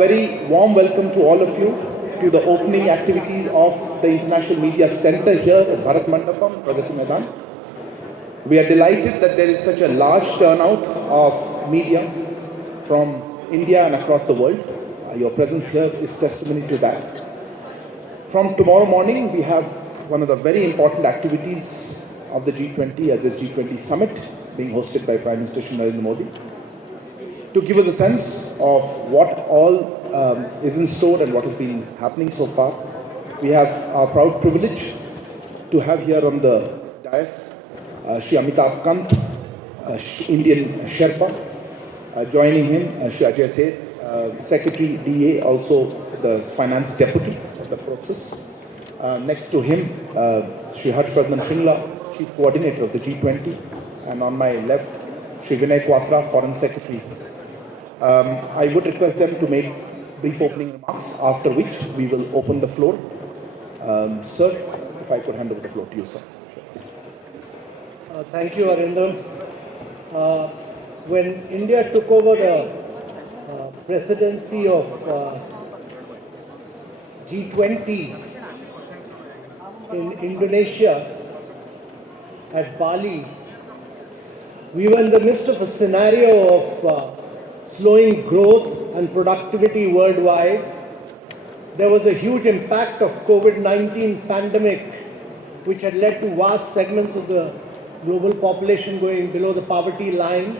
very warm welcome to all of you to the opening activities of the International Media Center here at Bharat Mandapam, Pragati Maidan. We are delighted that there is such a large turnout of media from India and across the world. Your presence here is testimony to that. From tomorrow morning, we have one of the very important activities of the G20 at this G20 Summit being hosted by Prime Minister Shri Narendra Modi. To give us a sense of what all is in store and what has been happening so far, we have our proud privilege to have here on the dais Shri Amitabh Kant, Indian Sherpa, joining him Shri Ajay Seth, Secretary DA, also the Finance Deputy of the process. Next to him, Shri Harshvardhan Shringla, Chief Coordinator of the G20, and on my left, Shri Vinay Kwatra, Foreign Secretary. I would request them to make brief opening remarks, after which we will open the floor. Sir, if I could hand over the floor to you, sir. Thank you, Arindam. When India took over the presidency of G20 in Indonesia at Bali, we were in the midst of a scenario of slowing growth and productivity worldwide. There was a huge impact of COVID-19 pandemic, which had led to vast segments of the global population going below the poverty line.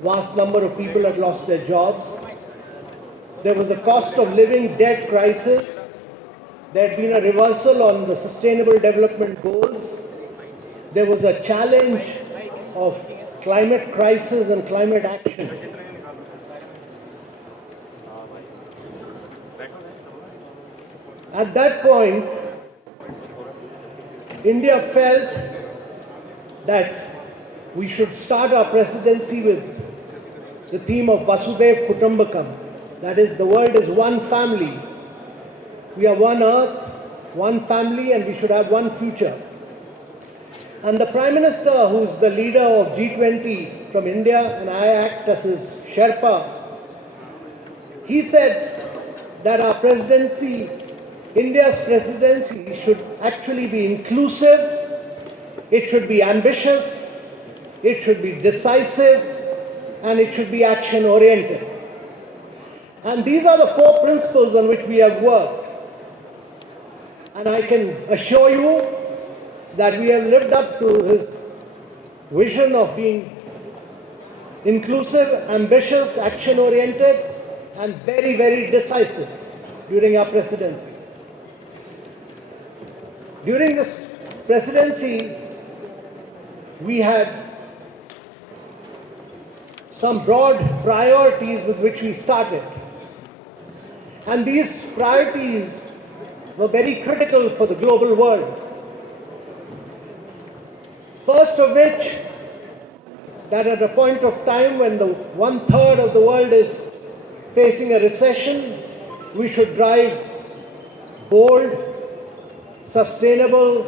Vast number of people had lost their jobs. There was a cost of living debt crisis. There had been a reversal on the Sustainable Development Goals. There was a challenge of climate crisis and climate action. At that point, India felt that we should start our presidency with the theme of Vasudev Kutumbakam. That is, the world is one family. We are one earth, one family, and we should have one future. And the Prime Minister, who's the leader of G20 from India, and I act as his Sherpa, he said that our presidency, India's presidency, should actually be inclusive, it should be ambitious, it should be decisive, and it should be action-oriented. And these are the four principles on which we have worked. And I can assure you that we have lived up to his vision of being inclusive, ambitious, action-oriented, and very, very decisive during our presidency. During this presidency, we had some broad priorities with which we started. And these priorities were very critical for the global world. First of which, that at a point of time when the 1/3 of the world is facing a recession, we should drive bold, sustainable,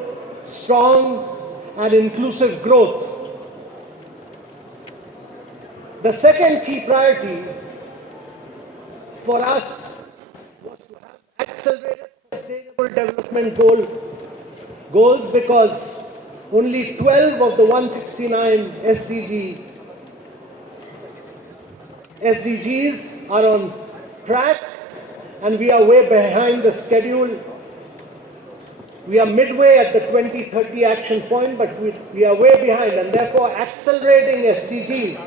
strong, and inclusive growth. The second key priority for us was to have accelerated sustainable development goals, because only 12 of the 169 SDGs are on track, and we are way behind the schedule. We are midway at the 2030 action point, but we are way behind, and therefore accelerating SDGs,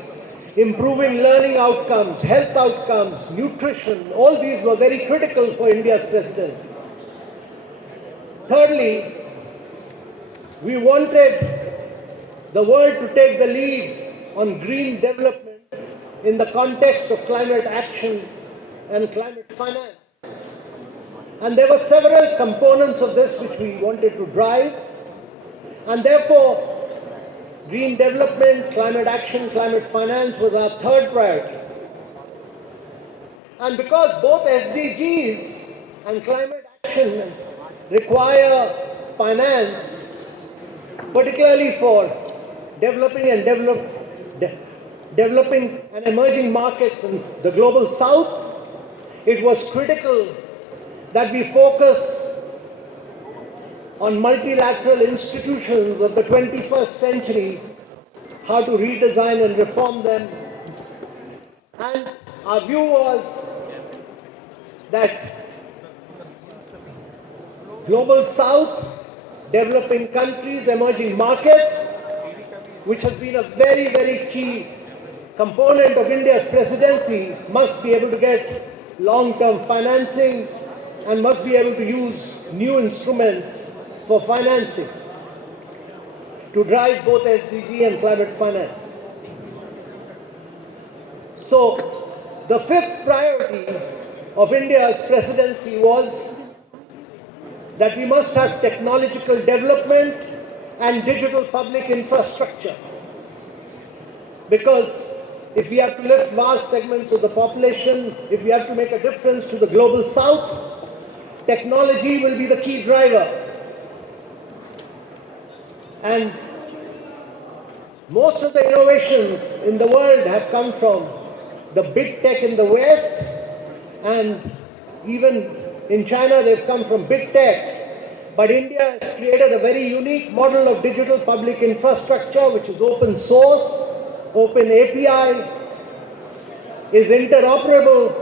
improving learning outcomes, health outcomes, nutrition, all these were very critical for India's presidency. Thirdly, we wanted the world to take the lead on green development in the context of climate action and climate finance. And there were several components of this which we wanted to drive, and therefore green development, climate action, climate finance was our third priority. And because both SDGs and climate action require finance, particularly for developing and emerging markets in the global south, it was critical that we focus on multilateral institutions of the 21st century, how to redesign and reform them. And our view was that Global South, developing countries, emerging markets, which has been a very, very key component of India's presidency, must be able to get long-term financing and must be able to use new instruments for financing to drive both SDG and climate finance. So, the fifth priority of India's presidency was that we must have technological development and digital public infrastructure. Because if we have to lift vast segments of the population, if we have to make a difference to the global south, technology will be the key driver. And most of the innovations in the world have come from the big tech in the West, and even in China they've come from big tech. But India has created a very unique model of digital public infrastructure, which is open source, open API, is interoperable,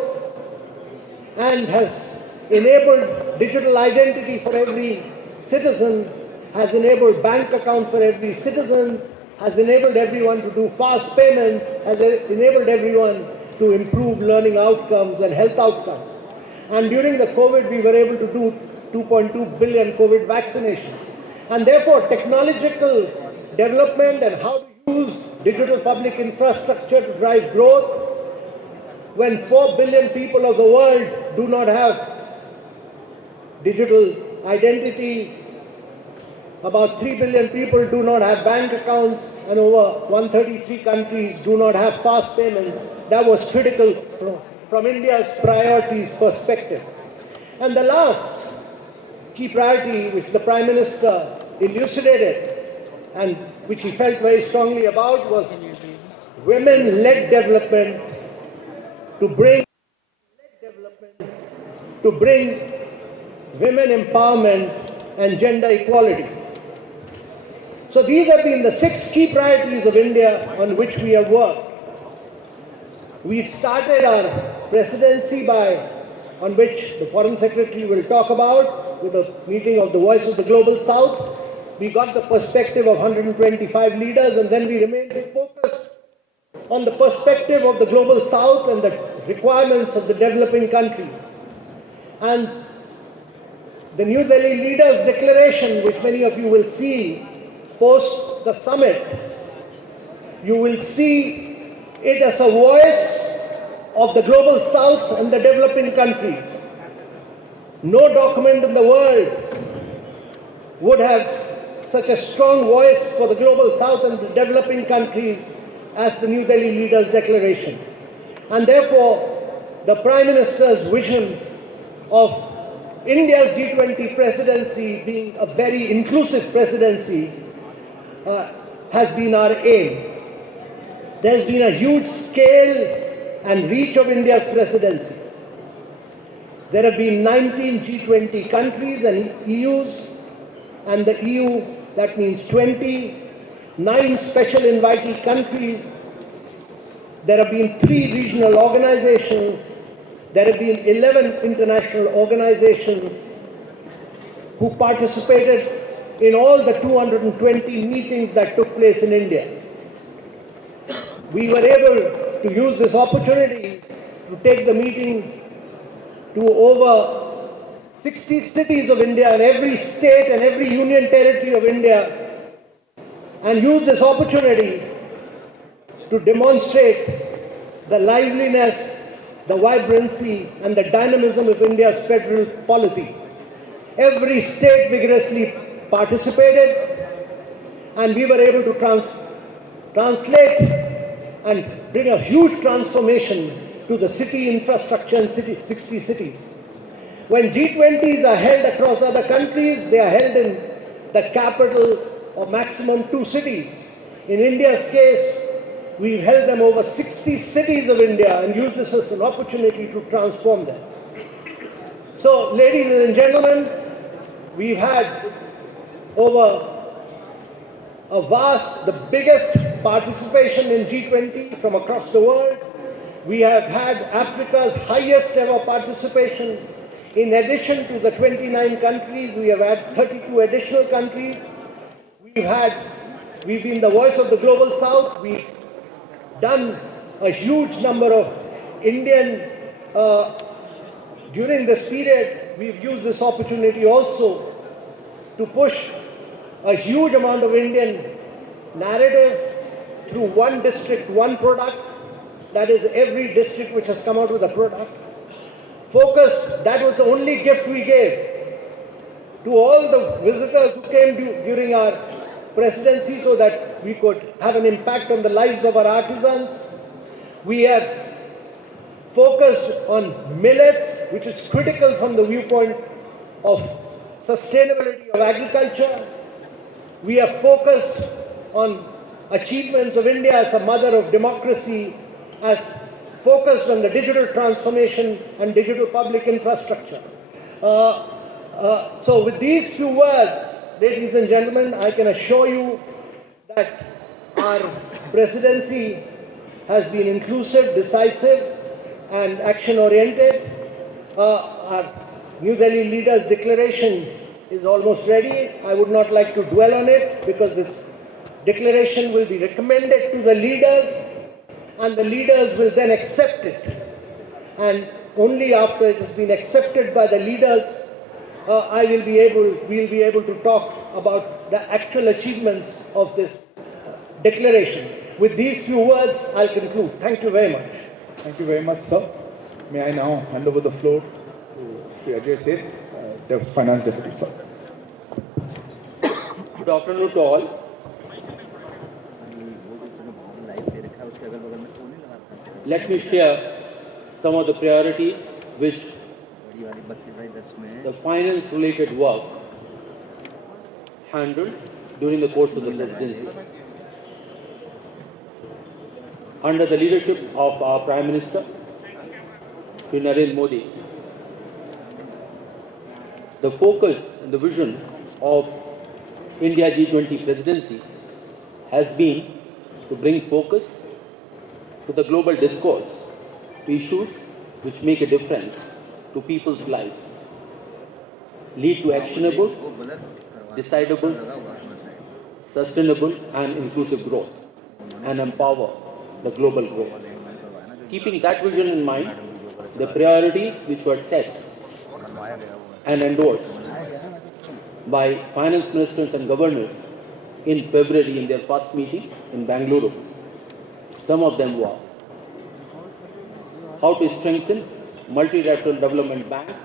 and has enabled digital identity for every citizen, has enabled bank account for every citizen, has enabled everyone to do fast payments, has enabled everyone to improve learning outcomes and health outcomes. And during the COVID, we were able to do 2.2 billion COVID vaccinations. And therefore, technological development and how to use digital public infrastructure to drive growth, when 4 billion people of the world do not have digital identity, about 3 billion people do not have bank accounts, and over 133 countries do not have fast payments. That was critical from India's priorities perspective. And the last key priority which the Prime Minister elucidated and which he felt very strongly about was women-led development, to bring women empowerment and gender equality. So these have been the 6 key priorities of India on which we have worked. We started our presidency on which the Foreign Secretary will talk about, with a meeting of the Voice of the Global South. We got the perspective of 125 leaders, and then we remained focused on the perspective of the Global South and the requirements of the developing countries. And the New Delhi Leaders' Declaration, which many of you will see post the summit, you will see it as a voice of the Global South and the developing countries. No document in the world would have such a strong voice for the Global South and the developing countries as the New Delhi Leaders' Declaration. And therefore, the Prime Minister's vision of India's G20 presidency being a very inclusive presidency has been our aim. There's been a huge scale and reach of India's presidency. There have been 19 G20 countries and EUs, and the EU, that means 20, 9 special invitee countries. There have been 3 regional organizations. There have been 11 international organizations who participated in all the 220 meetings that took place in India. We were able to use this opportunity to take the meeting to over 60 cities of India and every state and every union territory of India, and use this opportunity to demonstrate the liveliness, the vibrancy and the dynamism of India's federal polity. Every state vigorously participated, and we were able to translate and bring a huge transformation to the city infrastructure in 60 cities. When G20s are held across other countries, they are held in the capital or maximum 2 cities. In India's case, we've held them over 60 cities of India and used this as an opportunity to transform them. So, ladies and gentlemen, we've had over the biggest participation in G20 from across the world. We have had Africa's highest ever participation. In addition to the 29 countries, we have had 32 additional countries. We've been the voice of the global south. We've done a huge number of Indian, during this period, we've used this opportunity also to push a huge amount of Indian narrative through one district, one product. That is every district which has come out with a product. Focused, that was the only gift we gave to all the visitors who came during our presidency so that we could have an impact on the lives of our artisans. We have focused on millets, which is critical from the viewpoint of sustainability of agriculture. We have focused on achievements of India as a mother of democracy, as focused on the digital transformation and digital public infrastructure. So with these few words, ladies and gentlemen, I can assure you that our presidency has been inclusive, decisive, and action-oriented. Our New Delhi leaders' declaration is almost ready. I would not like to dwell on it because this declaration will be recommended to the leaders and the leaders will then accept it. And only after it has been accepted by the leaders, we'll be able to talk about the actual achievements of this declaration. With these few words, I'll conclude. Thank you very much. Thank you very much, sir. May I now hand over the floor to Shri Ajay Seth, the Finance Deputy, sir. Good afternoon to all. Let me share some of the priorities which the finance-related work handled during the course of the presidency. Under the leadership of our Prime Minister, Shri Narendra Modi, the focus and the vision of India G20 presidency has been to bring focus to the global discourse, to issues which make a difference to people's lives, lead to actionable, decidable, sustainable and inclusive growth, and empower the global growth. Keeping that vision in mind, the priorities which were set and endorsed by finance ministers and governors in February in their first meeting in Bangalore. Some of them were how to strengthen multilateral development banks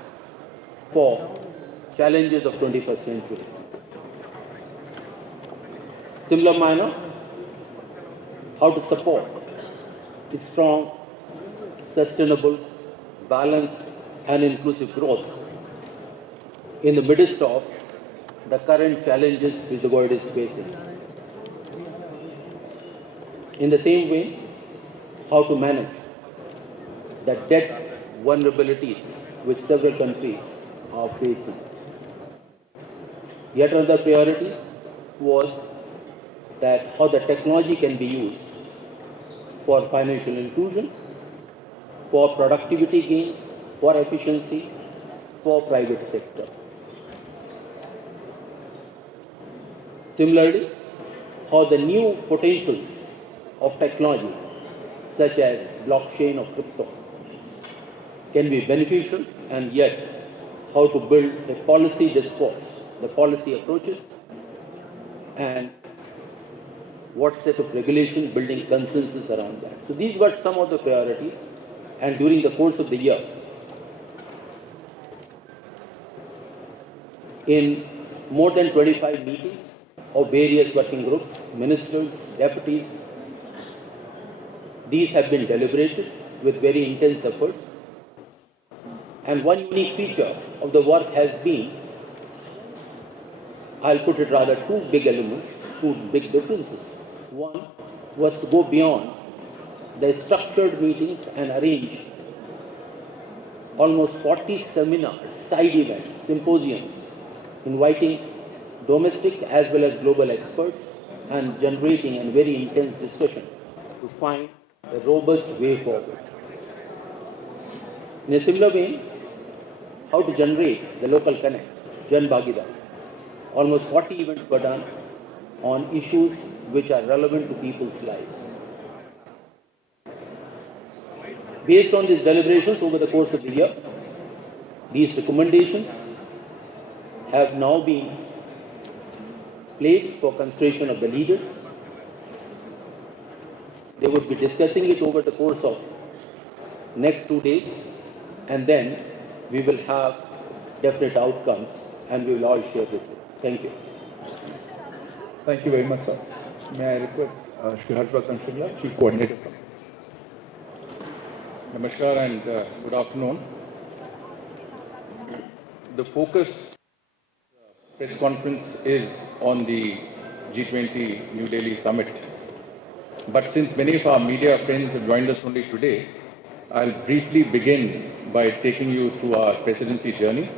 for challenges of 21st century. Similar manner, how to support strong, sustainable, balanced and inclusive growth in the midst of the current challenges which the world is facing. In the same way, how to manage the debt vulnerabilities which several countries are facing. Yet another priority was that how the technology can be used for financial inclusion, for productivity gains, for efficiency, for private sector. Similarly, how the new potentials of technology, such as blockchain or crypto, can be beneficial, and yet how to build a policy discourse, the policy approaches, and what set of regulation building consensus around that. So these were some of the priorities, and during the course of the year, in more than 25 meetings of various working groups, ministers, deputies, these have been deliberated with very intense efforts. And one unique feature of the work has been, I'll put it rather, two big elements, two big differences. One was to go beyond the structured meetings and arrange almost 40 seminars, side events, symposiums, inviting domestic as well as global experts and generating a very intense discussion to find a robust way forward. In a similar vein, how to generate the local connect, Jan Bhagidari. Almost 40 events were done on issues which are relevant to people's lives. Based on these deliberations over the course of the year, these recommendations have now been placed for consideration of the leaders. They would be discussing it over the course of next 2 days, and then we will have definite outcomes and we will all share with you. Thank you. Thank you very much, sir. May I request Shri Harshvardhan Shringla, Chief Coordinator, sir. Namaskar and good afternoon. The focus press conference is on the G20 New Delhi Summit. But since many of our media friends have joined us only today, I'll briefly begin by taking you through our presidency journey.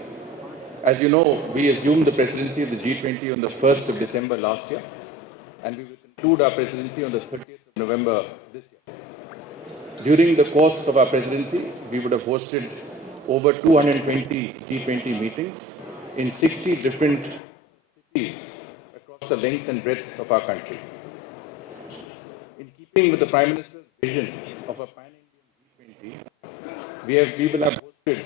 As you know, we assumed the presidency of the G20 on the 1st of December last year, and we will conclude our presidency on the 30th of November this year. During the course of our presidency, we would have hosted over 220 G20 meetings in 60 different cities across the length and breadth of our country. In keeping with the Prime Minister's vision of a pan-Indian G20, we will have hosted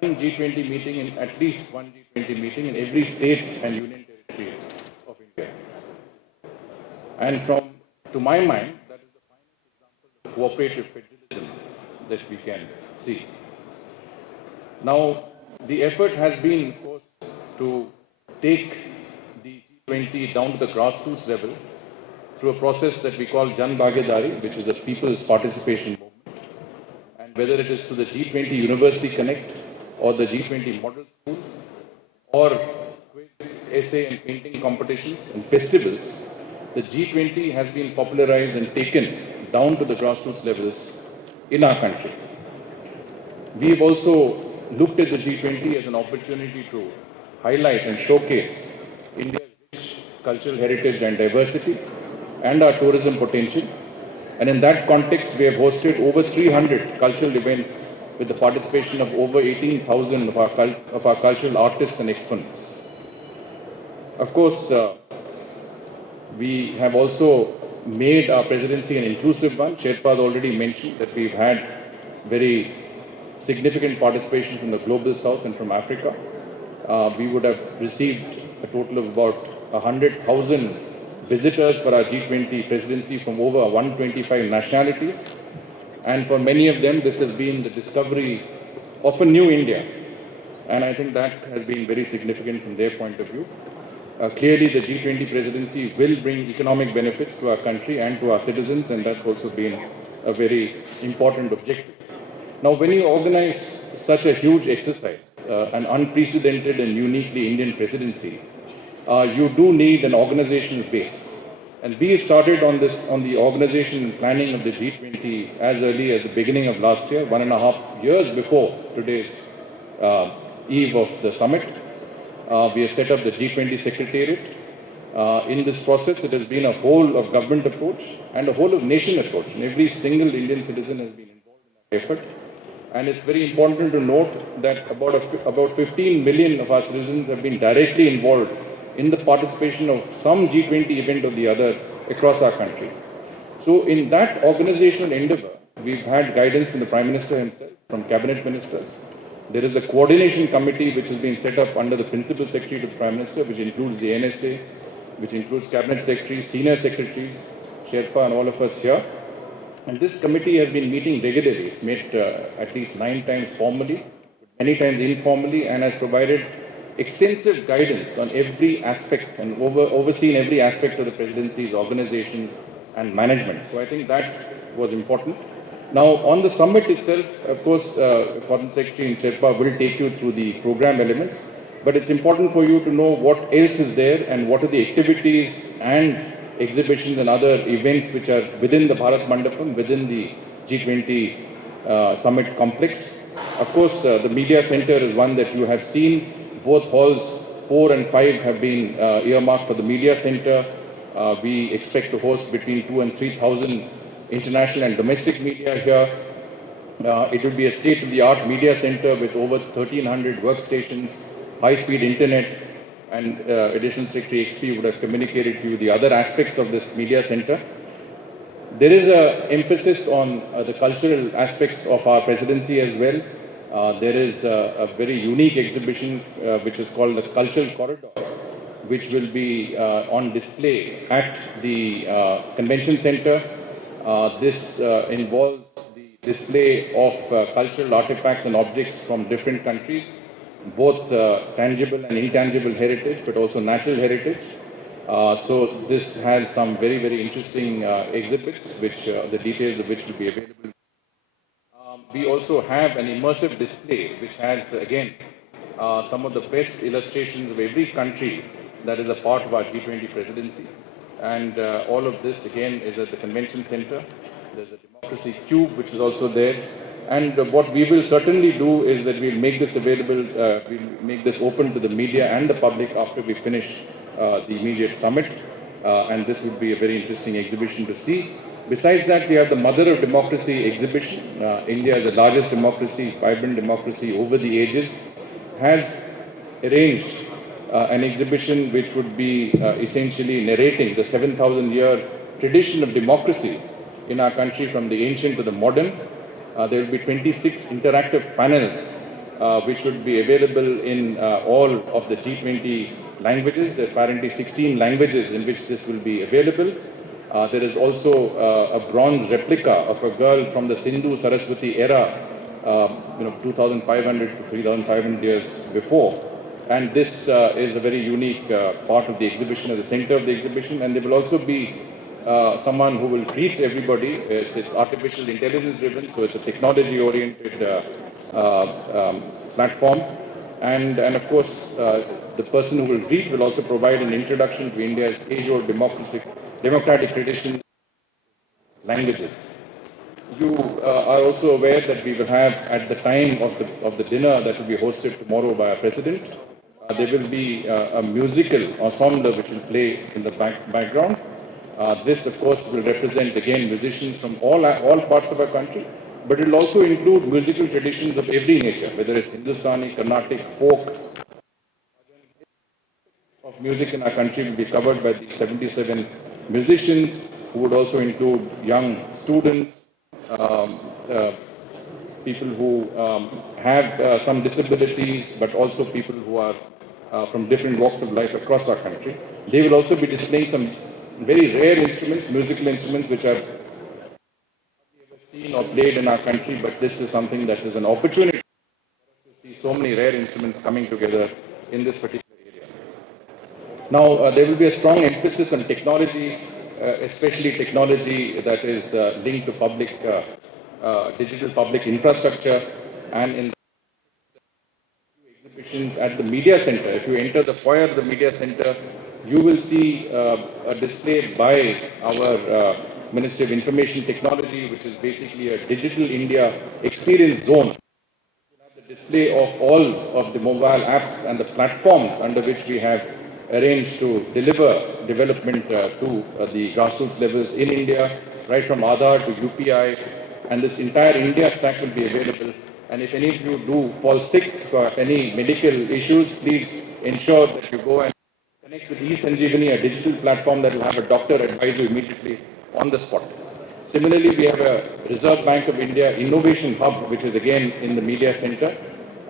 one G20 meeting in at least one G20 meeting in every state and union territory of India. And to my mind, that is the finest example of cooperative federalism that we can see. Now, the effort has been, of course, to take the G20 down to the grassroots level through a process that we call Jan Bhagidari, which is a people's participation movement. And whether it is through the G20 University Connect or the G20 Model School or quiz, essay and painting competitions and festivals, the G20 has been popularized and taken down to the grassroots levels in our country. We've also looked at the G20 as an opportunity to highlight and showcase India's rich cultural heritage and diversity and our tourism potential. And in that context, we have hosted over 300 cultural events with the participation of over 18,000 of our cultural artists and exponents. Of course, we have also made our presidency an inclusive one. Sherpa has already mentioned that we've had very significant participation from the global south and from Africa. We would have received a total of about 100,000 visitors for our G20 presidency from over 125 nationalities. And for many of them, this has been the discovery of a new India. And I think that has been very significant from their point of view. Clearly, the G20 presidency will bring economic benefits to our country and to our citizens, and that's also been a very important objective. Now, when you organize such a huge exercise, an unprecedented and uniquely Indian presidency, you do need an organizational base. And we have started on the organization and planning of the G20 as early as the beginning of last year, 1.5 years before today's eve of the summit. We have set up the G20 Secretariat. In this process, it has been a whole of government approach and a whole of nation approach. And every single Indian citizen has been involved in that effort. And it's very important to note that about 15 million of our citizens have been directly involved in the participation of some G20 event or the other across our country. So in that organizational endeavor, we've had guidance from the Prime Minister himself, from Cabinet Ministers. There is a coordination committee which has been set up under the Principal Secretary to the Prime Minister, which includes the NSA, which includes Cabinet Secretaries, Senior Secretaries, Sherpa and all of us here. And this committee has been meeting regularly. It's met at least 9 times formally, many times informally, and has provided extensive guidance on every aspect and overseen every aspect of the presidency's organization and management. So I think that was important. Now, on the summit itself, of course, Foreign Secretary and Sherpa will take you through the program elements, but it's important for you to know what else is there and what are the activities and exhibitions and other events which are within the Bharat Mandapam, within the G20 Summit complex. Of course, the media center is one that you have seen. Both halls 4 and 5 have been earmarked for the media center. We expect to host between 2 and 3,000 international and domestic media here. It will be a state-of-the-art media center with over 1,300 workstations, high-speed internet, and Additional Secretary XP would have communicated to you the other aspects of this media center. There is an emphasis on the cultural aspects of our presidency as well. There is a very unique exhibition which is called the Cultural Corridor, which will be on display at the convention center. This involves the display of cultural artifacts and objects from different countries, both tangible and intangible heritage, but also natural heritage. So this has some very, very interesting exhibits, which the details of which will be available. We also have an immersive display, which has, again, some of the best illustrations of every country that is a part of our G20 presidency. And all of this, again, is at the convention center. There's a democracy cube, which is also there. And what we will certainly do is that we'll make this available, we'll make this open to the media and the public after we finish the immediate summit. And this would be a very interesting exhibition to see. Besides that, we have the Mother of Democracy exhibition. India is the largest democracy, vibrant democracy over the ages, has arranged an exhibition which would be essentially narrating the 7,000-year tradition of democracy in our country from the ancient to the modern. There will be 26 interactive panels which would be available in all of the G20 languages. There are apparently 16 languages in which this will be available. There is also a bronze replica of a girl from the Sindhu Saraswati era, 2,500 to 3,500 years before. And this is a very unique part of the exhibition, at the center of the exhibition. And there will also be someone who will greet everybody. It's artificial intelligence driven, so it's a technology oriented platform. And of course, the person who will greet will also provide an introduction to India's age-old democratic tradition, languages. You are also aware that we will have, at the time of the dinner that will be hosted tomorrow by our president, there will be a musical ensemble which will play in the background. This, of course, will represent, again, musicians from all parts of our country, but it will also include musical traditions of every nature, whether it's Hindustani, Carnatic, folk. Of music in our country will be covered by the 77 musicians, who would also include young students, people who have some disabilities, but also people who are from different walks of life across our country. They will also be displaying some very rare instruments, musical instruments, which are never seen or played in our country, but this is something that is an opportunity for us to see so many rare instruments coming together in this particular area. Now, there will be a strong emphasis on technology, especially technology that is linked to public, digital public infrastructure, and in exhibitions at the media center. If you enter the foyer of the media center, you will see a display by our Ministry of Information Technology, which is basically a digital India experience zone. We'll have the display of all of the mobile apps and the platforms under which we have arranged to deliver development to the grassroots levels in India, right from Aadhaar to UPI, and this entire India stack will be available. And if any of you do fall sick for any medical issues, please ensure that you go and connect with eSanjeevani, a digital platform that will have a doctor advise you immediately on the spot. Similarly, we have a Reserve Bank of India Innovation Hub, which is again in the media center.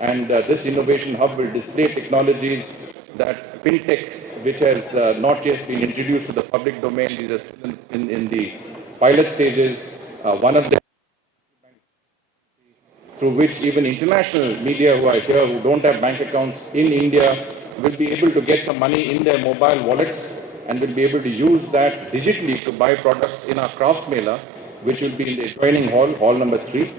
And this Innovation Hub will display technologies that fintech, which has not yet been introduced to the public domain. These are still in the pilot stages. One of them, through which even international media who are here, who don't have bank accounts in India, will be able to get some money in their mobile wallets and will be able to use that digitally to buy products in our crafts mela, which will be in the adjoining hall, hall number 3.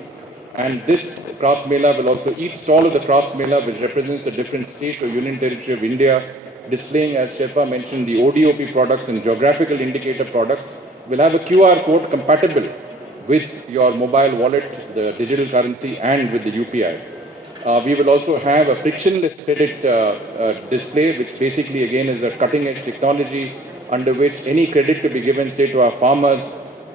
And this crafts mela will also, each stall of the crafts mela, which represents a different state or union territory of India, displaying, as Sherpa mentioned, the ODOP products and geographical indicator products, will have a QR code compatible with your mobile wallet, the digital currency, and with the UPI. We will also have a frictionless credit display, which basically again is a cutting edge technology under which any credit to be given, say, to our farmers,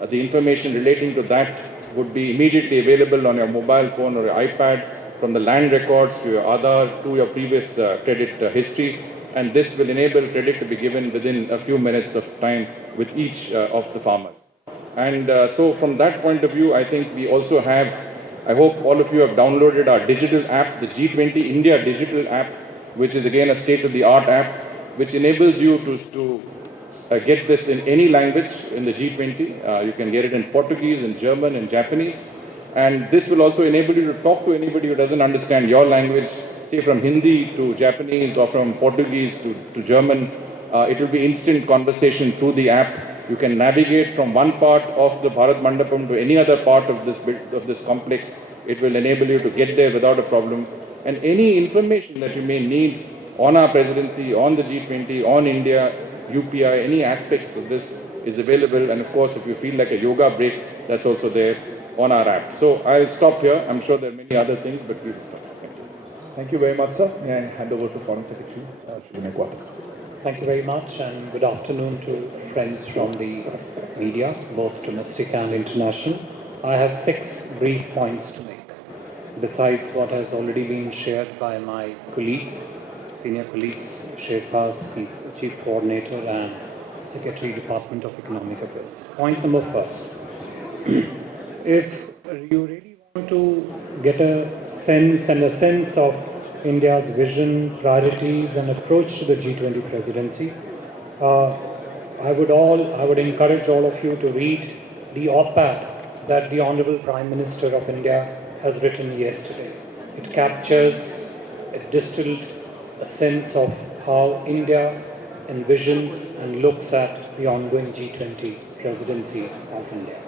the information relating to that would be immediately available on your mobile phone or your iPad, from the land records to your Aadhaar to your previous credit history. And this will enable credit to be given within a few minutes of time with each of the farmers. And so from that point of view, I think we also have, I hope all of you have downloaded our digital app, the G20 India digital app, which is again a state-of-the-art app, which enables you to get this in any language in the G20. You can get it in Portuguese, in German, in Japanese. And this will also enable you to talk to anybody who doesn't understand your language, say from Hindi to Japanese or from Portuguese to German. It will be instant conversation through the app. You can navigate from one part of the Bharat Mandapam to any other part of this complex. It will enable you to get there without a problem. And any information that you may need on our presidency, on the G20, on India, UPI, any aspects of this is available. And of course, if you feel like a yoga break, that's also there on our app. So I'll stop here. I'm sure there are many other things, but we will stop. Thank you. Thank you very much, sir. May I hand over to Foreign Secretary Vinay Kwatra. Thank you very much, and good afternoon to friends from the media, both domestic and international. I have 6 brief points to make, besides what has already been shared by my colleagues, senior colleagues, Sherpa, Chief Coordinator and Secretary, Department of Economic Affairs. Point number first, if you really want to get a sense of India's vision, priorities and approach to the G20 presidency, I would encourage all of you to read the op-ed that the Honorable Prime Minister of India has written yesterday. It captures, it distilled a sense of how India envisions and looks at the ongoing G20 presidency of India.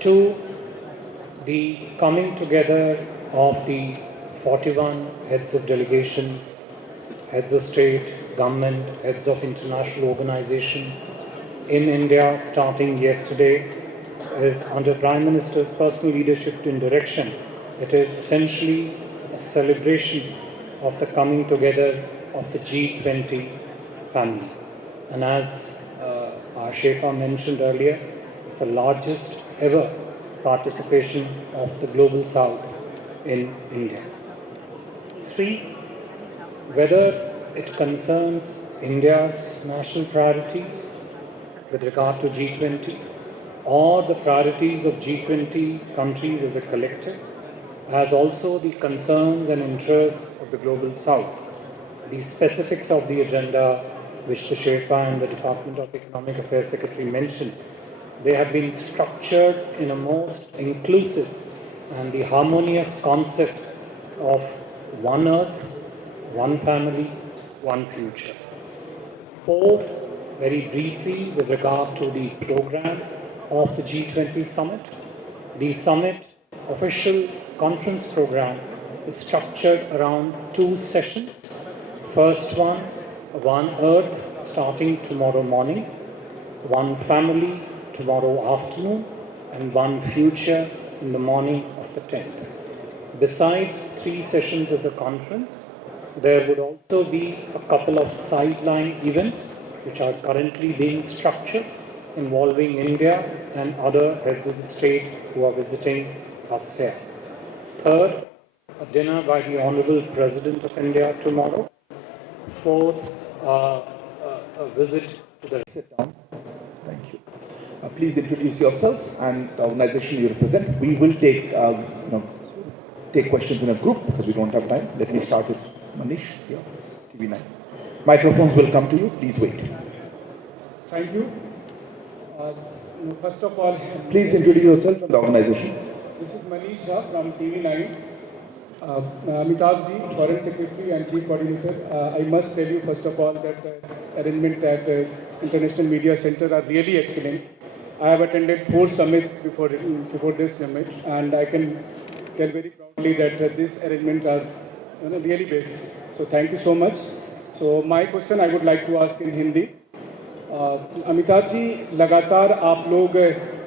2, the coming together of the 41 heads of delegations, heads of state, government, heads of international organization in India starting yesterday is under Prime Minister's personal leadership and direction. It is essentially a celebration of the coming together of the G20 family. And as our Sherpa mentioned earlier, it's the largest ever participation of the Global South in India. 3, whether it concerns India's national priorities with regard to G20 or the priorities of G20 countries as a collective, as also the concerns and interests of the Global South. The specifics of the agenda which the Sherpa and the Department of Economic Affairs Secretary mentioned, they have been structured in a most inclusive and the harmonious concepts of one earth, one family, one future. 4, very briefly with regard to the program of the G20 summit. The summit official conference program is structured around 2 sessions. First one earth starting tomorrow morning, one family tomorrow afternoon, and one future in the morning of the 10th. Besides 3 sessions of the conference, there would also be a couple of sideline events which are currently being structured involving India and other heads of the state who are visiting us here. 3rd, a dinner by the Honorable President of India tomorrow. 4th, a visit to the... Sit down. Thank you. Please introduce yourselves and the organization you represent. We will take questions in a group because we don't have time. Let me start with Manish here, TV9. Microphones will come to you. Please wait. Thank you. First of all, please introduce yourself and the organization. This is Manish from TV9. Amitabh ji, Foreign Secretary and Chief Coordinator. I must tell you first of all that the arrangement at International Media Center are really excellent. I have attended 4 summits before this summit, and I can tell very proudly that these arrangements are really best. So thank you so much. So my question I would like to ask in Hindi. Amitabh ji, लगातार आप लोग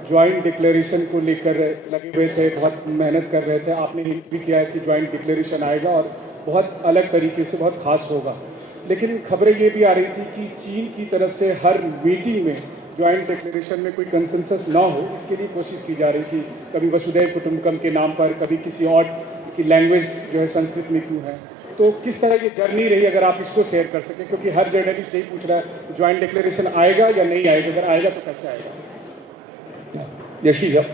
joint declaration को लेकर लगे हुए थे, बहुत मेहनत कर रहे थे। आपने हिंट भी किया है कि ज्वाइंट डिक्लेरेशन आएगा और बहुत अलग तरीके से, बहुत खास होगा। लेकिन खबरें ये भी आ रही थी कि चीन की तरफ से हर मीटिंग में ज्वाइंट डिक्लेरेशन में कोई कंसेंसस ना हो, इसके लिए कोशिश की जा रही थी। कभी वसुधैव कुटुंबकम के नाम पर, कभी किसी और की लैंग्वेज जो है संस्कृत में क्यों है। तो किस तरह की जर्नी रही, अगर आप इसको शेयर कर सकें, क्योंकि हर जर्नलिस्ट यही पूछ रहा है ज्वाइंट डिक्लेरेशन आएगा या नहीं आएगा, अगर आएगा तो कैसे आएगा। Yashi, yeah.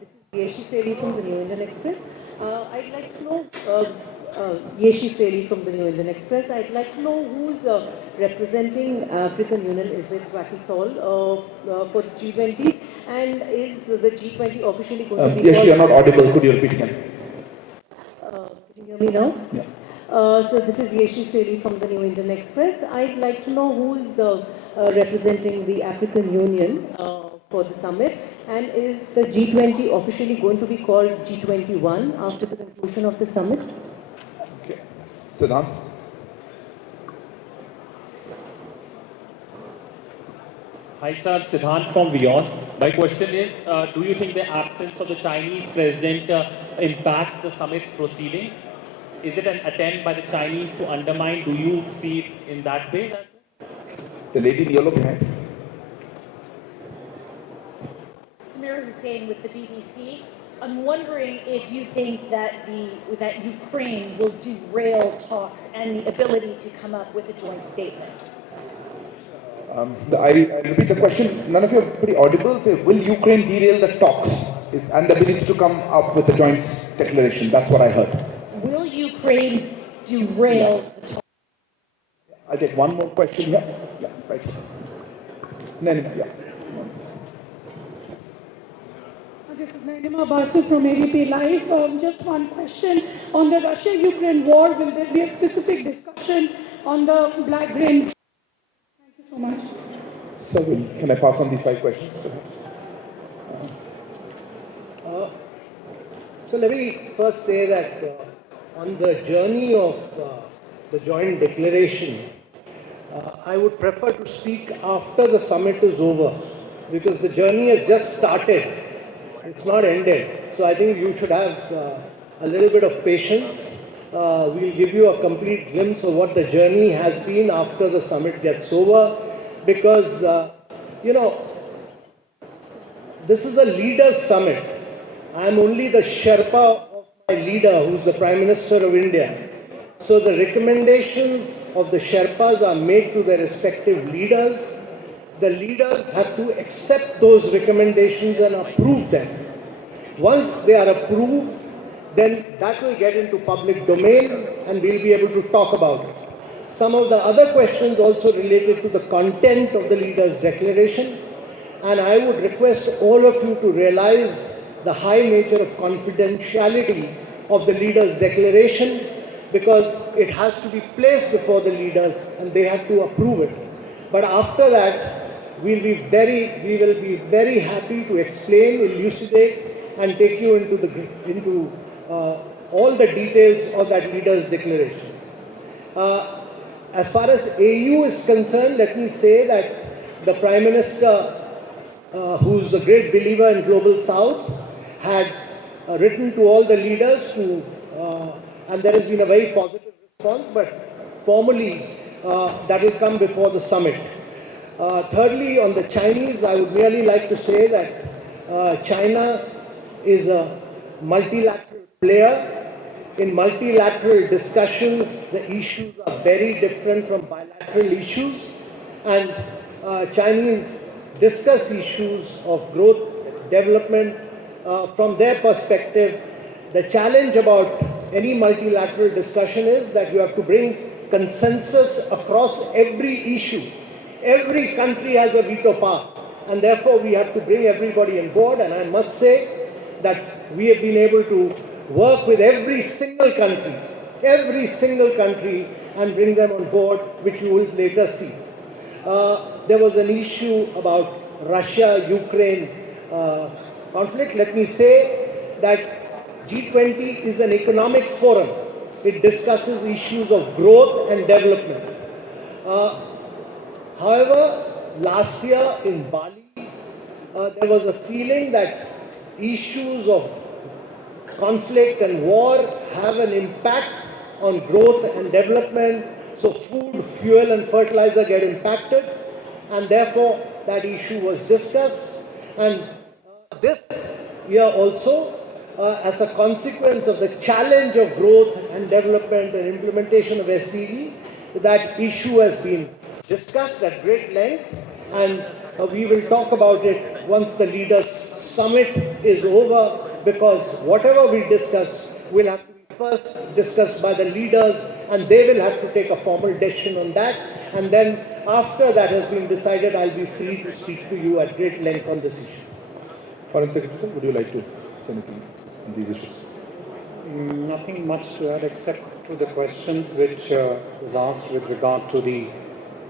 This is Yeshi Seli from the New Indian Express. I'd like to know, Yeshi Seli from the New Indian Express. I'd like to know who's representing African Union. Is it Pragati for the G20? And is the G20 officially going to be Yashi, you're not audible. Could you repeat again? Can you hear me now? Yeah. So this is Yeshi Seli from the New Indian Express. I'd like to know who's representing the African Union for the summit, and is the G20 officially going to be called G21 after the conclusion of the summit? Okay. Siddhant? Hi sir, Siddhant from Beyond. My question is, do you think the absence of the Chinese president impacts the summit's proceeding? Is it an attempt by the Chinese to undermine? Do you see it in that way? The lady in yellow behind. Samir Hussain with the BBC. I'm wondering if you think that that Ukraine will derail talks and the ability to come up with a joint statement. I repeat the question. None of you are pretty audible. Say, will Ukraine derail the talks and the ability to come up with a joint declaration? That's what I heard. Will Ukraine derail the talks? I'll take one more question. Yeah, right here. No, yeah. This is Naima Basu from ADP Live. Just one question. On the Russia-Ukraine war, will there be a specific discussion on the black grain? Thank you so much. So, can I pass on these 5 questions, perhaps? So let me first say that on the journey of the joint declaration, I would prefer to speak after the summit is over, because the journey has just started. It's not ended. So I think you should have a little bit of patience. We'll give you a complete glimpse of what the journey has been after the summit gets over, because, this is a leaders' summit. I'm only the Sherpa of my leader, who's the Prime Minister of India. So the recommendations of the Sherpas are made to their respective leaders. The leaders have to accept those recommendations and approve them. Once they are approved, then that will get into public domain and we'll be able to talk about it. Some of the other questions also related to the content of the leaders' declaration, and I would request all of you to realize the high nature of confidentiality of the leaders' declaration, because it has to be placed before the leaders and they have to approve it. But after that, we will be very happy to explain, elucidate, and take you into all the details of that leaders' declaration. As far as AU is concerned, let me say that the Prime Minister, who's a great believer in Global South, had written to all the leaders and there has been a very positive response, but formally that will come before the summit. Thirdly, on the Chinese, I would merely like to say that China is a multilateral player. In multilateral discussions, the issues are very different from bilateral issues, and Chinese discuss issues of growth, development from their perspective. The challenge about any multilateral discussion is that you have to bring consensus across every issue. Every country has a veto power, and therefore we have to bring everybody on board. And I must say that we have been able to work with every single country, and bring them on board, which you will later see. There was an issue about Russia-Ukraine conflict. Let me say that G20 is an economic forum. It discusses issues of growth and development. However, last year in Bali, there was a feeling that issues of conflict and war have an impact on growth and development. So food, fuel and fertilizer get impacted, and therefore that issue was discussed. And this year also, as a consequence of the challenge of growth and development and implementation of SDG, that issue has been discussed at great length, and we will talk about it once the leaders' summit is over, because whatever we discuss will have to be first discussed by the leaders, and they will have to take a formal decision on that. And then after that has been decided, I'll be free to speak to you at great length on this issue. Foreign Secretary, sir, would you like to say anything on these issues? Nothing much to add except to the questions which was asked with regard to the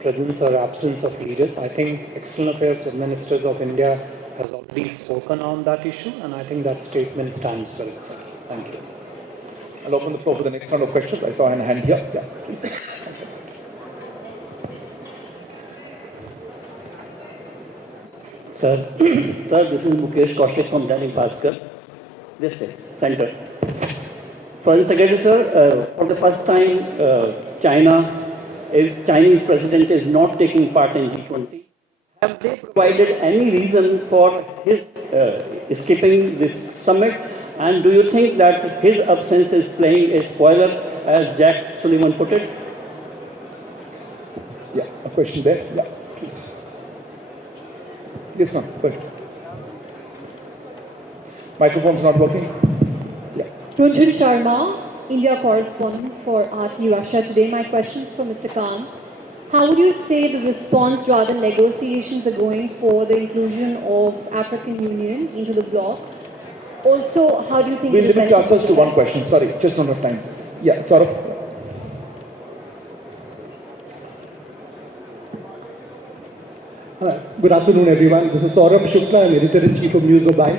presence or absence of leaders. I think External Affairs Ministers of India has already spoken on that issue, and I think that statement stands for itself. Thank you. I'll open the floor for the next round of questions. I saw a hand here. Yeah, please. Sir, sir, this is Mukesh Kaushik from Dainik Bhaskar. This center. Foreign Secretary, sir, for the first time, Chinese President is not taking part in G20. Have they provided any reason for his skipping this summit? And do you think that his absence is playing a spoiler, as Jack Sullivan put it? Yeah, a question there. Yeah, please. Yes, ma'am. Go ahead. Microphone's not working. Yeah. Runjhun Sharma, India correspondent for RT Russia Today. My question is for Mr. Kant. How would you say the response, rather negotiations, are going for the inclusion of African Union into the bloc? Also, how do you think... We'll limit ourselves to one question. Sorry, just not enough time. Yeah, Saurabh. Good afternoon, everyone. This is Saurabh Shukla. I'm Editor-in-Chief of News Mobile.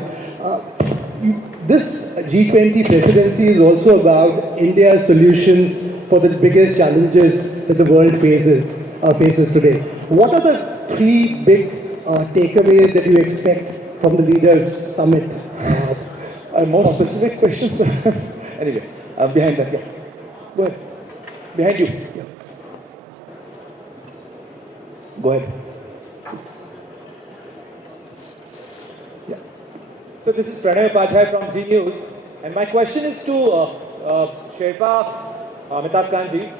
This G20 presidency is also about India's solutions for the biggest challenges that the world faces today. What are the three big takeaways that you expect from the leaders' summit? More specific questions? Anyway, behind that, yeah. Go ahead. Behind you. Yeah. Go ahead. Yeah. So this is Pranay Upadhyay from Z News, and my question is to Sherpa Amitabh Kantji.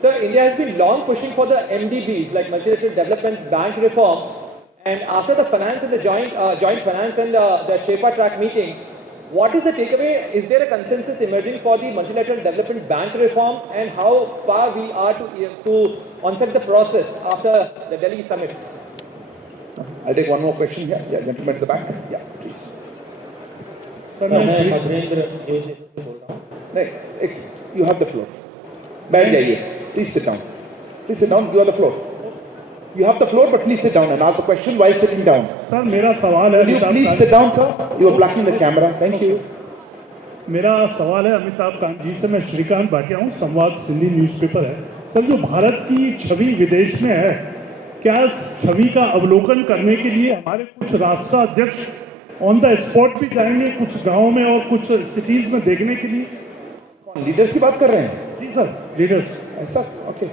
Sir, India has been long pushing for the MDBs, like multilateral development bank reforms, and after the finance and the joint finance and the Sherpa track meeting, what is the takeaway? Is there a consensus emerging for the multilateral development bank reform, and how far we are to onset the process after the Delhi summit? I'll take one more question here. Yeah, gentleman at the back. Yeah, please. Sir, You have the floor. Please sit down. Please sit down. You have the floor. You have the floor, but please sit down and ask the question while sitting down. Sir, मेरा सवाल है. Will you please sit down, sir? You are blocking the camera. Thank you. मेरा सवाल है अमिताभ कांत जी से. मैं श्रीकांत भाटिया हूँ, संवाद सिंधी न्यूज़पेपर है. सर, जो भारत की छवि विदेश में है, क्या छवि का अवलोकन करने के लिए हमारे कुछ राष्ट्राध्यक्ष ऑन द स्पॉट भी जाएंगे, कुछ गाँव में और कुछ सिटीज में देखने के लिए? लीडर्स की बात कर रहे हैं? जी सर, लीडर्स. ऐसा? Okay.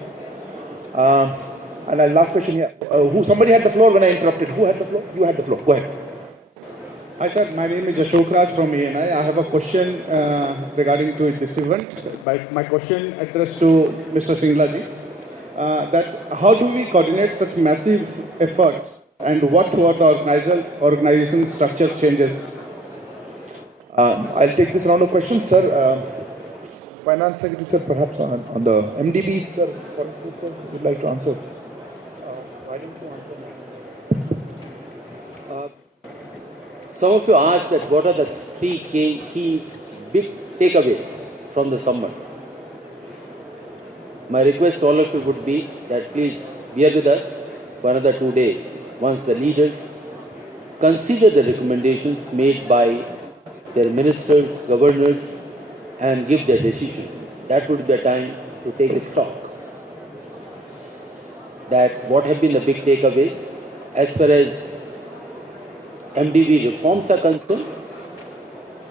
And last question here. Somebody had the floor when I interrupted. Who had the floor? You had the floor. Go ahead. Hi sir, my name is Ashok Raj from ANI. I have a question regarding to this event. My question addressed to Mr. Singla ji. That how do we coordinate such massive efforts, and what were the organization structure changes? I'll take this round of questions, sir. Finance Secretary, sir, perhaps on the MDBs, sir, would like to answer. Why don't you answer? Some of you asked that what are the three key big takeaways from the summit. My request to all of you would be that please bear with us for another 2 days. Once the leaders consider the recommendations made by their ministers, governors, and give their decision. That would be a time to take its stock. that what have been the big takeaways as far as MDB reforms are concerned,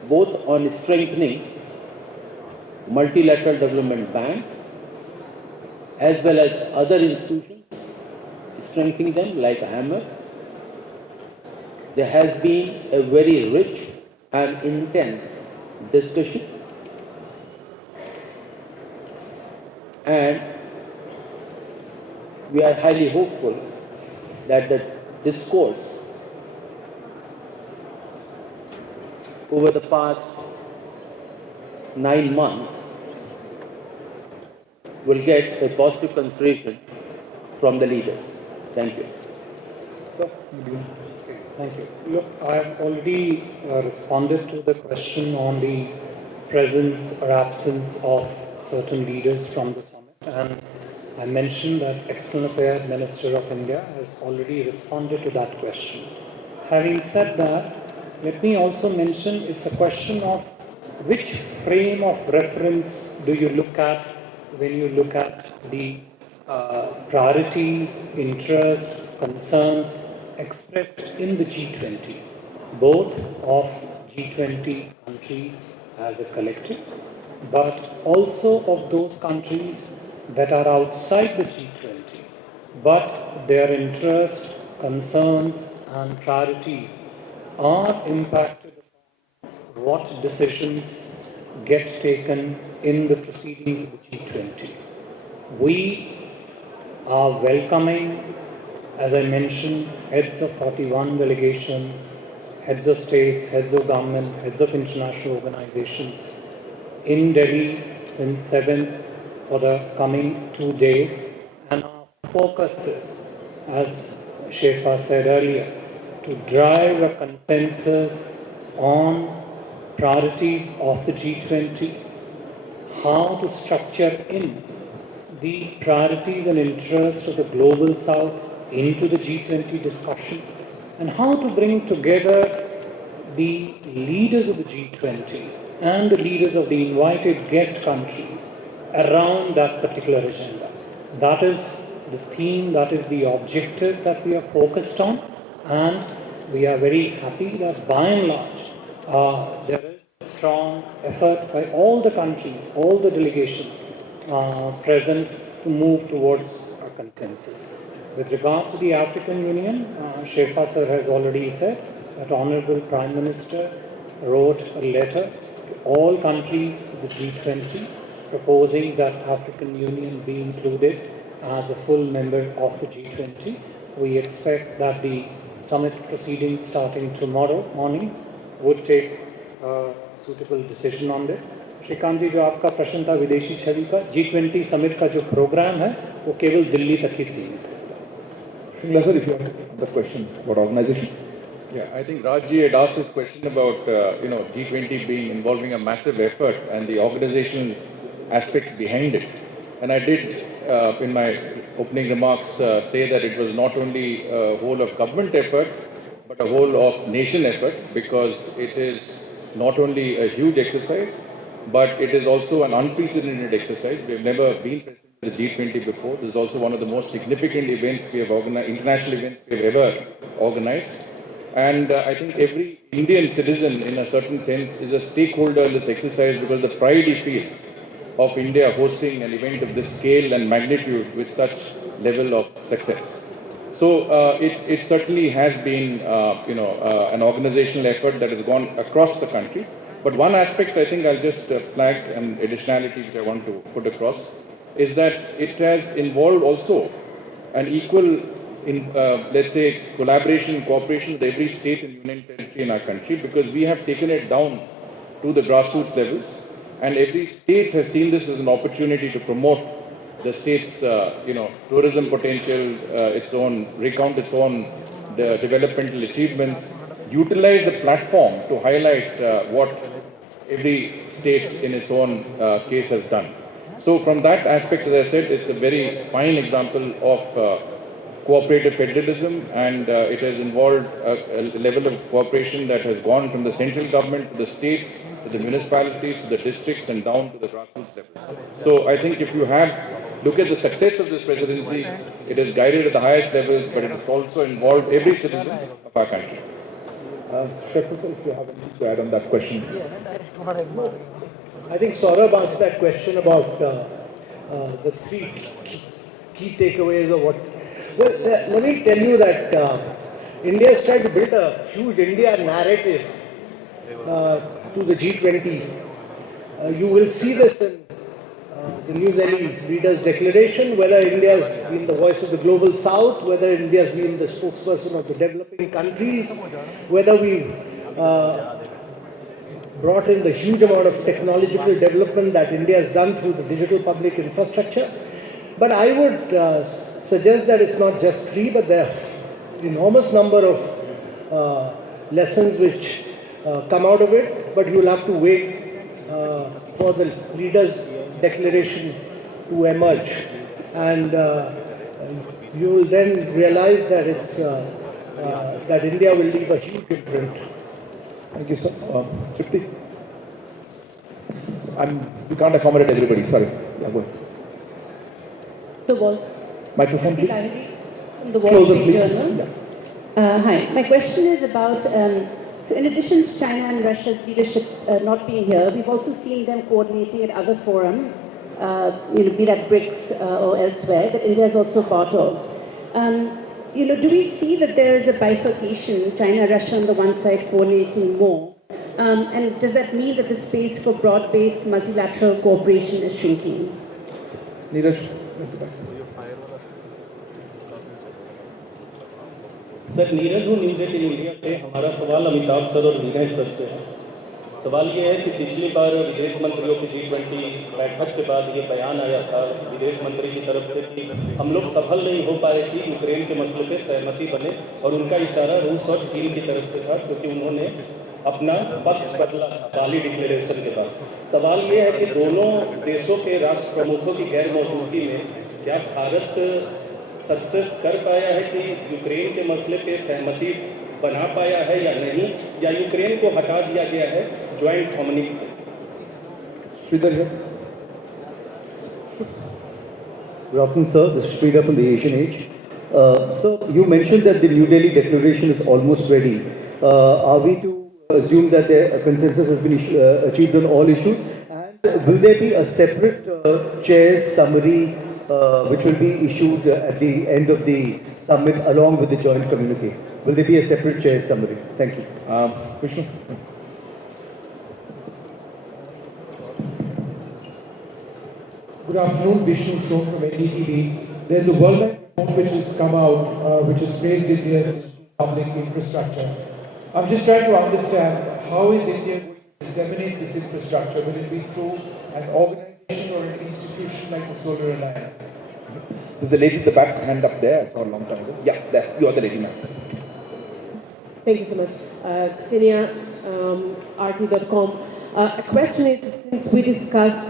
both on strengthening multilateral development banks as well as other institutions, strengthening them like IMF. There has been a very rich and intense discussion, and we are highly hopeful that the discourse over the past 9 months will get a positive consideration from the leaders. Thank you. So, thank you. Look, I have already responded to the question on the presence or absence of certain leaders from the summit, and I mentioned that External Affairs Minister of India has already responded to that question. Having said that, let me also mention it's a question of which frame of reference do you look at when you look at the priorities, interests, concerns expressed in the G20, both of G20 countries as a collective, but also of those countries that are outside the G20, but their interests, concerns and priorities are impacted upon what decisions get taken in the proceedings of the G20. We are welcoming, as I mentioned, heads of 41 delegations, heads of states, heads of government, heads of international organizations in Delhi since 7th for the coming 2 days. And our focus is, as Sherpa said earlier, to drive a consensus on priorities of the G20, how to structure in the priorities and interests of the Global South into the G20 discussions, and how to bring together the leaders of the G20 and the leaders of the invited guest countries around that particular agenda. That is the theme, that is the objective that we are focused on, and we are very happy that by and large there is strong effort by all the countries, all the delegations present to move towards a consensus. With regard to the African Union, Sherpa sir has already said that Honorable Prime Minister wrote a letter to all countries of the G20 proposing that African Union be included as a full member of the G20. We expect that the summit proceedings starting tomorrow morning would take a suitable decision on it. Shrikant ji, जो आपका प्रश्न था विदेशी छवि का, G20 summit का जो programme है वो केवल दिल्ली तक ही सीमित है. Shingla sir, if you have the question about organization. Yeah, I think Rajji had asked this question about G20 being involving a massive effort and the organizational aspects behind it. And I did in my opening remarks say that it was not only a whole of government effort, but a whole of nation effort, because it is not only a huge exercise, but it is also an unprecedented exercise. We have never been president of the G20 before. This is also one of the most significant events we have organized, international events we have ever organized. And I think every Indian citizen, in a certain sense, is a stakeholder in this exercise, because the pride he feels of India hosting an event of this scale and magnitude with such level of success. So it certainly has been, an organizational effort that has gone across the country. But one aspect I think I'll just flag, and additionality which I want to put across, is that it has involved also an equal, let's say, collaboration and cooperation with every state and union territory in our country, because we have taken it down to the grassroots levels, and every state has seen this as an opportunity to promote the state's, tourism potential, recount its own developmental achievements, utilize the platform to highlight what every state in its own case has done. So from that aspect, as I said, it's a very fine example of cooperative federalism, and it has involved a level of cooperation that has gone from the central government to the states, to the municipalities, to the districts, and down to the grassroots levels. So I think if you have look at the success of this presidency, it has guided at the highest levels, but it has also involved every citizen of our country. Sherpa, if you have anything to add on that question. I think Saurabh asked that question about the three key takeaways of what. Well, let me tell you that India is trying to build a huge India narrative to the G20. You will see this in the New Delhi Leaders' Declaration, whether India has been the voice of the global south, whether India has been the spokesperson of the developing countries, whether we brought in the huge amount of technological development that India has done through the digital public infrastructure. But I would suggest that it's not just three, but there are enormous number of lessons which come out of it, but you'll have to wait for the leaders' declaration to emerge, and you will then realize that it's that India will leave a huge imprint. Thank you, sir. Tripti? We can't accommodate everybody, sorry. Yeah, go ahead. The wall. Microphone, please. The Wall Closer, Street please. Journal. Hi, my question is about, so in addition to China and Russia's leadership not being here, we've also seen them coordinating at other forums, be that BRICS or elsewhere, that India is also part of. Do we see that there is a bifurcation, China, Russia on the one side coordinating more? And does that mean that the space for broad-based multilateral cooperation is shrinking? Neeraj? Sir Neeraj हूँ news 18 India से हमारा सवाल Amitabh sir और विनय sir से है सवाल ये है कि पिछली बार विदेश मंत्रियों की G20 बैठक के बाद ये बयान आया था विदेश मंत्री की तरफ से कि हम लोग सफल नहीं हो पाए कि यूक्रेन के मसले पे सहमति बने और उनका इशारा रूस और चीन की तरफ से था क्योंकि उन्होंने अपना पक्ष बदला था बाली डिक्लेरेशन के बाद सवाल ये है कि दोनों देशों के राष्ट्र प्रमुखों की गैर मौजूदगी में क्या भारत सक्सेस कर पाया है कि यूक्रेन के मसले पे सहमति बना पाया है या नहीं या यूक्रेन को हटा दिया गया है ज्वाइंट कम्युनिक से Sridhar here. Good afternoon, sir. This is Sridhar from the Asian Age. So, you mentioned that the New Delhi Declaration is almost ready. Are we to assume that a consensus has been achieved on all issues? And will there be a separate chair's summary which will be issued at the end of the summit along with the joint communique? Will there be a separate chair's summary? Thank you. Vishnu? Good afternoon, Vishnu Shok from NDTV. There's a World Bank report which has come out, which has praised India's public infrastructure. I'm just trying to understand, how is India going to disseminate this infrastructure? Will it be through an organization or an institution like the Solar Alliance? There's a lady at the back, hand up there, I saw a long time ago. Yeah, there, you are the lady now. Thank you so much. Ksenia, RT.com. A question is, since we discussed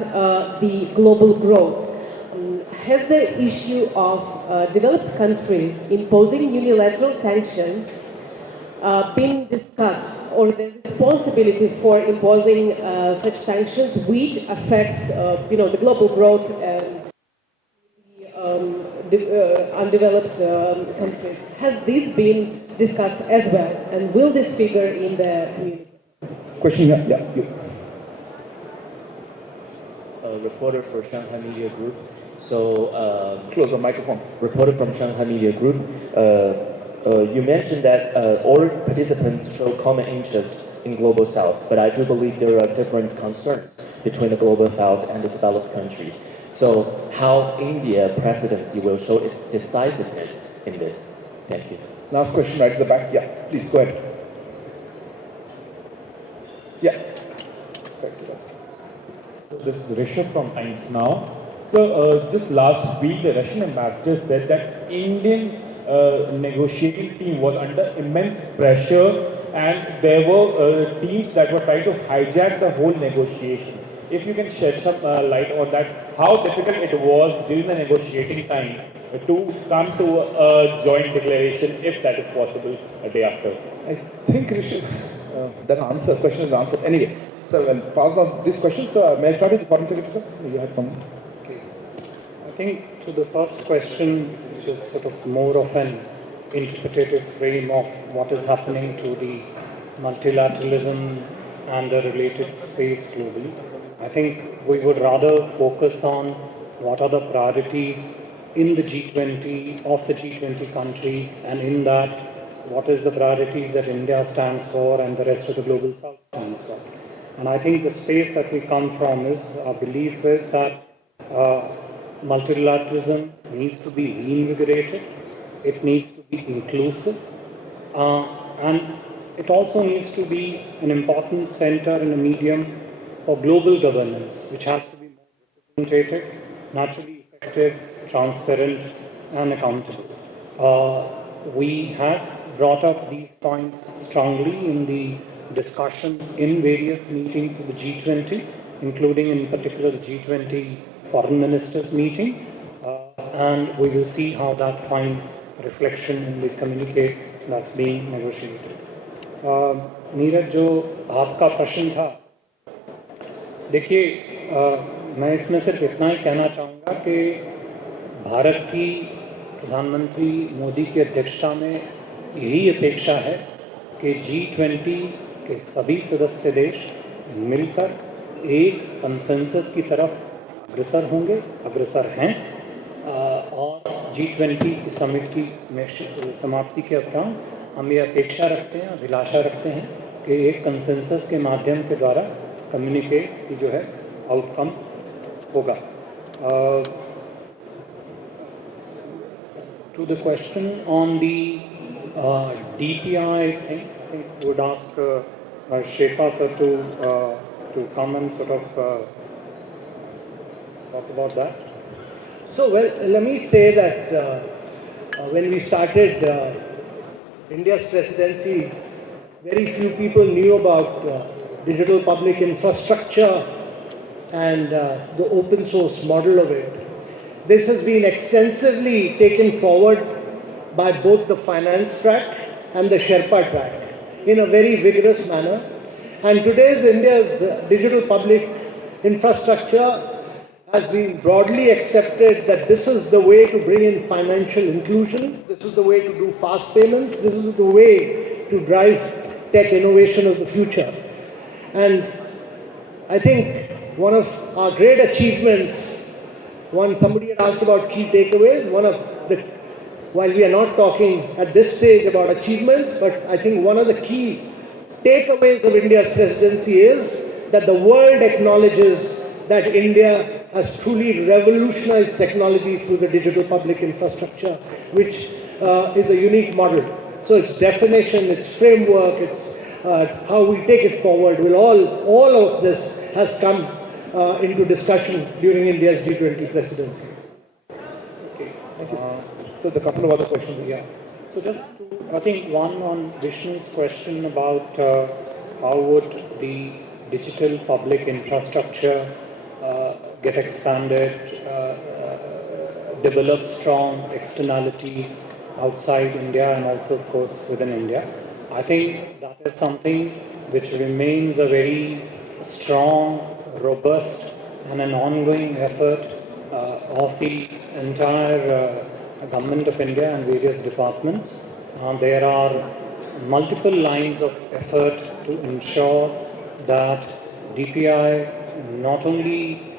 the global growth, has the issue of developed countries imposing unilateral sanctions been discussed, or the responsibility for imposing such sanctions which affects the global growth and the undeveloped countries? Has this been discussed as well, and will this figure in the community? Question here, yeah, you. Reporter for Shanghai Media Group. So, close the microphone. Reporter from Shanghai Media Group. You mentioned that all participants show common interest in Global South, but I do believe there are different concerns between the Global South and the developed countries. So, how India presidency will show its decisiveness in this? Thank you. Last question right at the back. Yeah, please go ahead. Yeah. So this is Rishabh from Times Now. So just last week, the Russian ambassador said that Indian negotiating team was under immense pressure, and there were teams that were trying to hijack the whole negotiation. If you can shed some light on that, how difficult it was during the negotiating time to come to a joint declaration, if that is possible, a day after. I think Rishabh, that question is answered. Anyway, sir, I'll pass on this question. So may I start with the Foreign Secretary, sir? You had some. Okay. think to the first question, which is sort of more of an interpretative frame of what is happening to the multilateralism and the related space globally, I think we would rather focus on what are the priorities in the G20, of the G20 countries, and in that, what is the priorities that India stands for and the rest of the global south stands for. And I think the space that we come from is, our belief is that multilateralism needs to be reinvigorated, it needs to be inclusive, and it also needs to be an important center and a medium for global governance, which has to be more representative, naturally effective, transparent, and accountable. We have brought up these points strongly in the discussions in various meetings of the G20, including in particular the G20 Foreign Ministers meeting, and we will see how that finds reflection in the communique that's being negotiated. Neeraj, जो आपका प्रश्न था, देखिए, मैं इसमें सिर्फ इतना ही कहना चाहूँगा कि भारत की प्रधानमंत्री मोदी की अध्यक्षता में यही अपेक्षा है कि G20 के सभी सदस्य देश मिलकर एक कंसेंसस की तरफ अग्रसर होंगे, अग्रसर हैं, और G20 की समिट की समाप्ति के उपरांत हम ये अपेक्षा रखते हैं, अभिलाषा रखते हैं कि एक कंसेंसस के माध्यम के द्वारा कम्युनिके की जो है आउटकम होगा. To the question on the DPI thing, I think I would ask Sherpa sir to come and sort of talk about that. So, well, let me say that when we started India's presidency, very few people knew about digital public infrastructure and the open source model of it. This has been extensively taken forward by both the finance track and the Sherpa track in a very vigorous manner. And today's India's digital public infrastructure has been broadly accepted that this is the way to bring in financial inclusion, this is the way to do fast payments, this is the way to drive tech innovation of the future. And I think one of our great achievements, somebody had asked about key takeaways, while we are not talking at this stage about achievements, but I think one of the key takeaways of India's presidency is that the world acknowledges that India has truly revolutionized technology through the digital public infrastructure, which is a unique model. So its definition, its framework, its how we take it forward, all of this has come into discussion during India's G20 presidency. Okay, thank you. So the couple of other questions, yeah. So just to, I think one on Vishnu's question about how would the digital public infrastructure get expanded, develop strong externalities outside India and also, of course, within India. I think that is something which remains a very strong, robust, and an ongoing effort of the entire government of India and various departments. There are multiple lines of effort to ensure that DPI not only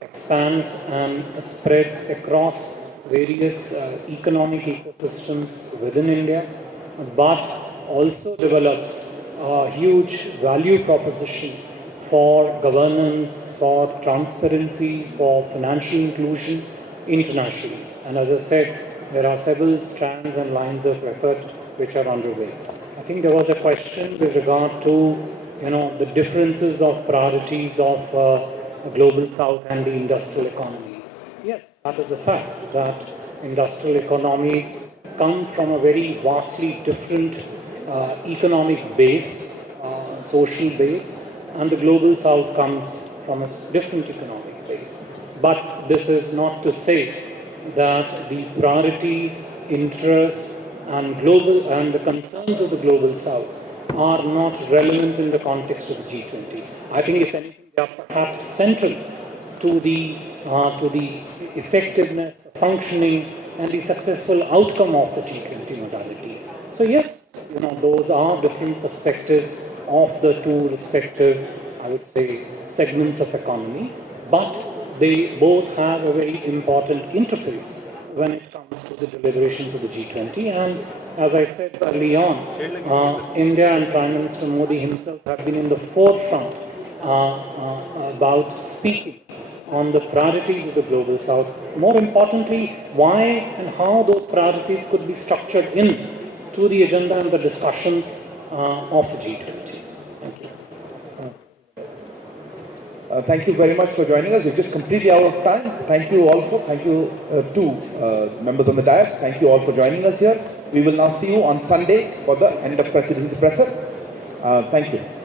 expands and spreads across various economic ecosystems within India, but also develops a huge value proposition for governance, for transparency, for financial inclusion internationally. And as I said, there are several strands and lines of effort which are underway. I think there was a question with regard to, the differences of priorities of global south and the industrial economies. Yes, that is a fact that industrial economies come from a very vastly different economic base, social base, and the global south comes from a different economic base. But this is not to say that the priorities, interests, and the concerns of the global south are not relevant in the context of the G20. I think if anything, they are perhaps central to the to the effectiveness, the functioning, and the successful outcome of the G20 modalities. So yes, those are different perspectives of the two respective, I would say, segments of economy, but they both have a very important interface when it comes to the deliberations of the G20. And as I said early on, India and Prime Minister Modi himself have been in the forefront about speaking on the priorities of the Global South. More importantly, why and how those priorities could be structured in to the agenda and the discussions of the G20. Thank you. Thank you very much for joining us. We're just completely out of time. Thank you to members on the dais. Thank you all for joining us here. We will now see you on Sunday for the end of Presidency Presser. Thank you.